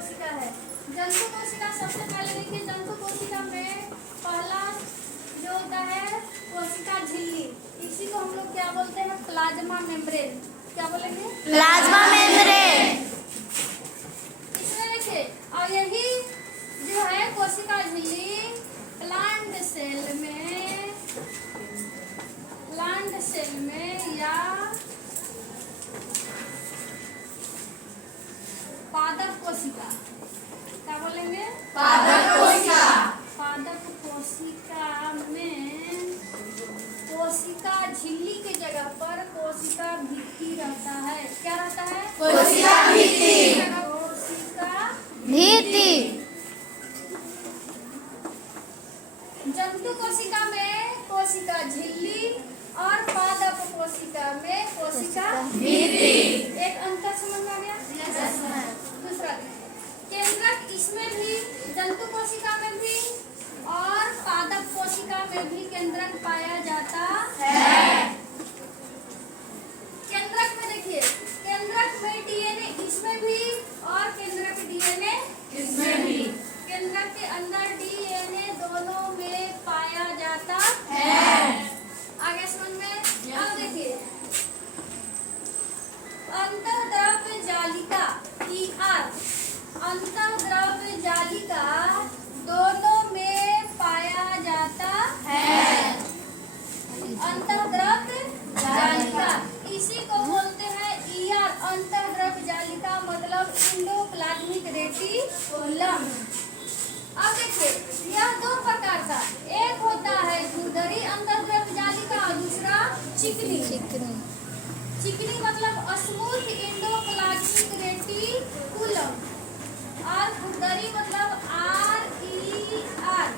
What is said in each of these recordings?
कोशिका है। जंतु कोशिका सबसे पहले देखिए, जंतु कोशिका में पहला जो होता है कोशिका झिल्ली, इसी को हम लोग क्या बोलते हैं? Plasma membrane. क्या बोलेंगे? Plasma membrane. इसमें देखिए, और यही जो है कोशिका झिल्ली प्लांट सेल में या पादप कोशिका, क्या बोलेंगे? पादप कोशिका। पादप कोशिका में कोशिका झिल्ली के जगह पर कोशिका भित्ति रहता है। क्या रहता है? कोशिका भित्ति। कोशिका भित्ति। जंतु कोशिका में कोशिका झिल्ली और पादप कोशिका में कोशिका भित्ति। एक अंतर समझ में आ गया? दूसरा केंद्रक, इसमें भी जंतु कोशिका में भी और पादप कोशिका में भी केंद्रक पाया जाता है। केंद्रक में देखिए, केंद्रक में डीएनए इसमें भी और केंद्रक में डीएनए इसमें भी। केंद्रक के अंदर डीएनए दोनों में पाया जाता है। आगे समझ में? अब देखिए, अंतःद्रव्य जालिका ER, अंतःद्रव्य जालिका दोनों में पाया जाता है। अंतःद्रव्य जालिका, इसी को बोलते हैं ER, अंतःद्रव्य जालिका मतलब इंडोप्लाज्मिक रेटिकुलम। अब देखिए, यह दो प्रकार का, एक होता है खुरदरी अंतःद्रव्य जालिका और दूसरा चिकनी। चिकनी मतलब स्मूथ इंडोप्लाज्मिक रेटिकुलम और खुरदरी मतलब RER,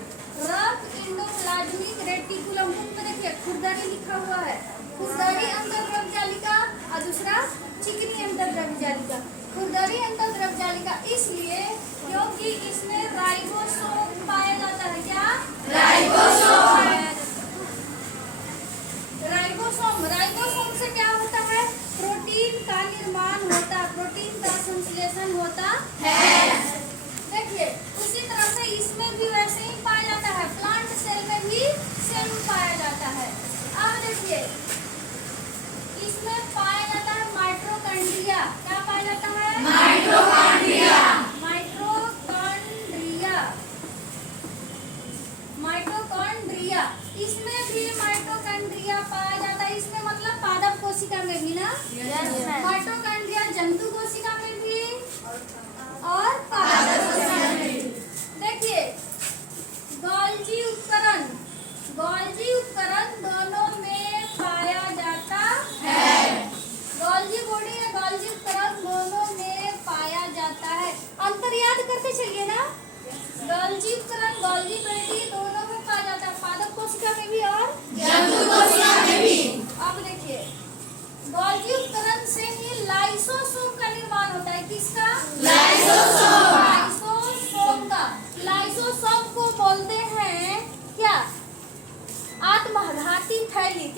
rough endoplasmic reticulum. Book में देखिए खुरदरी लिखा हुआ है, खुरदरी अंतःद्रव्य जालिका और दूसरा चिकनी अंतःद्रव्य जालिका। खुरदरी अंतःद्रव्य जालिका इसलिए क्योंकि इसमें राइबोसोम पाया जाता है। क्या? राइबोसोम। राइबोसोम, राइबोसोम से क्या होता है? प्रोटीन का निर्माण होता है, प्रोटीन का संश्लेषण होता है। देखिए, उसी तरह से इसमें भी वैसे ही पाया जाता है, प्लांट सेल में भी सेम पाया जाता है। अब देखिए, इसमें पाया जाता है माइटोकॉन्ड्रिया। क्या पाया जाता है? माइटोकॉन्ड्रिया। माइटोकॉन्ड्रिया, इसमें भी माइटोकॉन्ड्रिया पाया जाता है। इसमें मतलब पादप कोशिका में भी ना? माइटोकॉन्ड्रिया जंतु कोशिका में भी और पादप कोशिका में भी। देखिए, गोल्जी उपकरण, गोल्जी उपकरण दोनों में पाया जाता है। गोल्जी बॉडी या गोल्जी उपकरण दोनों में पाया जाता है। अंतर याद करते चलिए ना, गोल्जी उपकरण गोल्जी बॉडी दोनों में पाया जाता है, पादप कोशिका में भी और जंतु कोशिका में भी। अब देखिए, गोल्जी उपकरण से ही लाइसोसोम का निर्माण होता है। किसका? लाइसोसोम। लाइसोसोम का। लाइसोसोम को बोलते हैं क्या? आत्मघाती थैली।